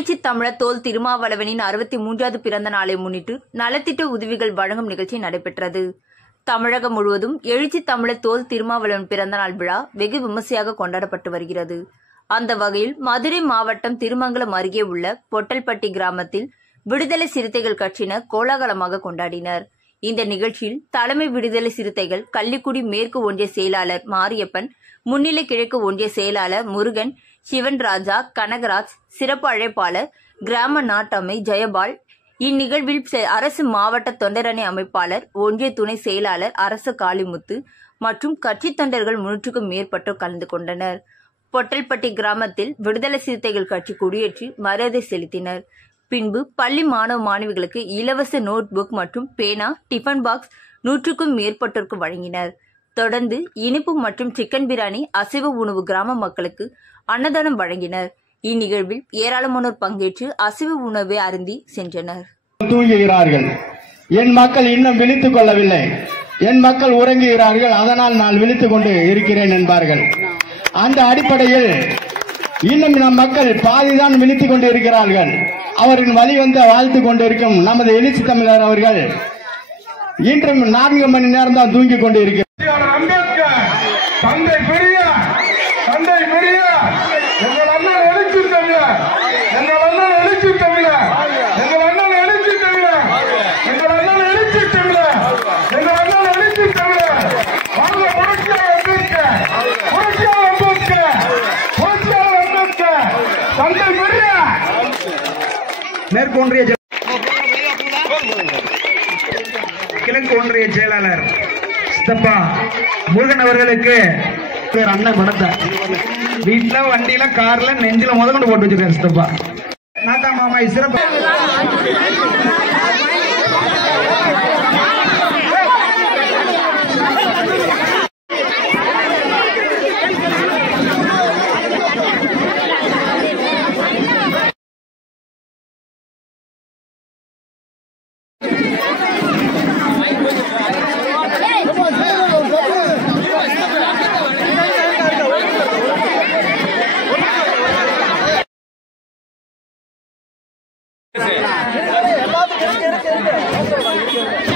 எழுச்சி தமிழர் தோல் திருமாவளவனின் 63வது பிறந்த நாளை முன்னிட்டு நலத்திட்ட உதவிகள் வழங்கும் நிகழ்ச்சி நடைபெற்றது. தமிழகம் முழுவதும் எழுச்சி தமிழர் தோல் திருமாவளவன் பிறந்தநாள் விழா வெகு விமர்சையாக கொண்டாடப்பட்டு வருகிறது. அந்த வகையில் மதுரை மாவட்டம் திருமங்கலம் அருகே உள்ள பொட்டல்பட்டி கிராமத்தில் விடுதலை சிறுத்தைகள் கட்சியினர் கோலாகலமாக கொண்டாடினர். இந்த நிகழ்ச்சியில் தலைமை விடுதலை சிறுத்தைகள் கள்ளிக்குடி மேற்கு ஒன்றிய செயலாளர் மாரியப்பன், முன்னிலை கிழக்கு ஒன்றிய செயலாளர் முருகன், சிவன்ராஜா, கனகராஜ், சிறப்பு அழைப்பாளர் கிராம நாட்டமை ஜெயபால், இந்நிகழ்வில் அரசு மாவட்ட தொண்டரணி அமைப்பாளர், ஒன்றிய துணை செயலாளர் அரசு காளிமுத்து மற்றும் கட்சி தொண்டர்கள் 300க்கும் மேற்பட்டோர் கலந்து கொண்டனர். பொட்டல்பட்டி கிராமத்தில் விடுதலை சிறுத்தைகள் கட்சி கொடியேற்றி மரியாதை செலுத்தினர். பின்பு பள்ளி மாணவ மாணவிகளுக்கு இலவச நோட் புக் மற்றும் பேனா, டிஃபன் பாக்ஸ் 100க்கும் மேற்பட்டோருக்கு வழங்கினர். தொடர்ந்து இனிப்பு மற்றும் சிக்கன் பிரியாணி, அசைவ உணவு கிராம மக்களுக்கு அன்னதானம் வழங்கினர். இந்நிகழ்வில் ஏராளமானோர் பங்கேற்று அசைவ உணவை அருந்தி சென்றனர். தூங்குகிறார்கள், என் மக்கள் இன்னும் விழித்துக் கொள்ளவில்லை, என் மக்கள் உறங்குகிறார்கள், அதனால் நான் விழித்துக் கொண்டு இருக்கிறேன் என்பார்கள். அந்த அடிப்படையில் இன்னும் நம் மக்கள் பாதிதான் விழித்துக் கொண்டு இருக்கிறார்கள். அவரின் வழி வந்து வாழ்த்து கொண்டிருக்கும் நமது எழுச்சி தமிழர் அவர்கள் இன்றும் 4 மணி நேரம் தான் தூங்கிக் கொண்டு இருக்கிறார். அம்பேத்கர், தந்தை பெரியார், எங்கள் அண்ணன் எழுச்சி தமிழர், எங்கள் அண்ணன் எழுச்சி தமிழர், எங்கள் அண்ணன் எழுச்சி தமிழர், எங்கள் அண்ணன் எழுச்சி தமிழர், எங்கள் அண்ணன் எழுச்சி தமிழர். வாங்க புரட்சியாளர் அம்பேத்கர், புரட்சியாளர் அம்பேத்கர், புரட்சியாளர் அம்பேத்கர், தந்தை பெரியார். மேற்கு ஒன்றிய கிழக்கு ஒன்றிய செயலாளர் சித்தப்பா முருகன் அவர்களுக்கு அண்ணன் படத்தை வீட்டுல, வண்டியில, கார்ல, நெஞ்சில முதல்கொண்டு போட்டு வச்சிருக்காரு சித்தப்பா. நாத்தா மாமா சிறப்பு. எல்லாத்துக்கும்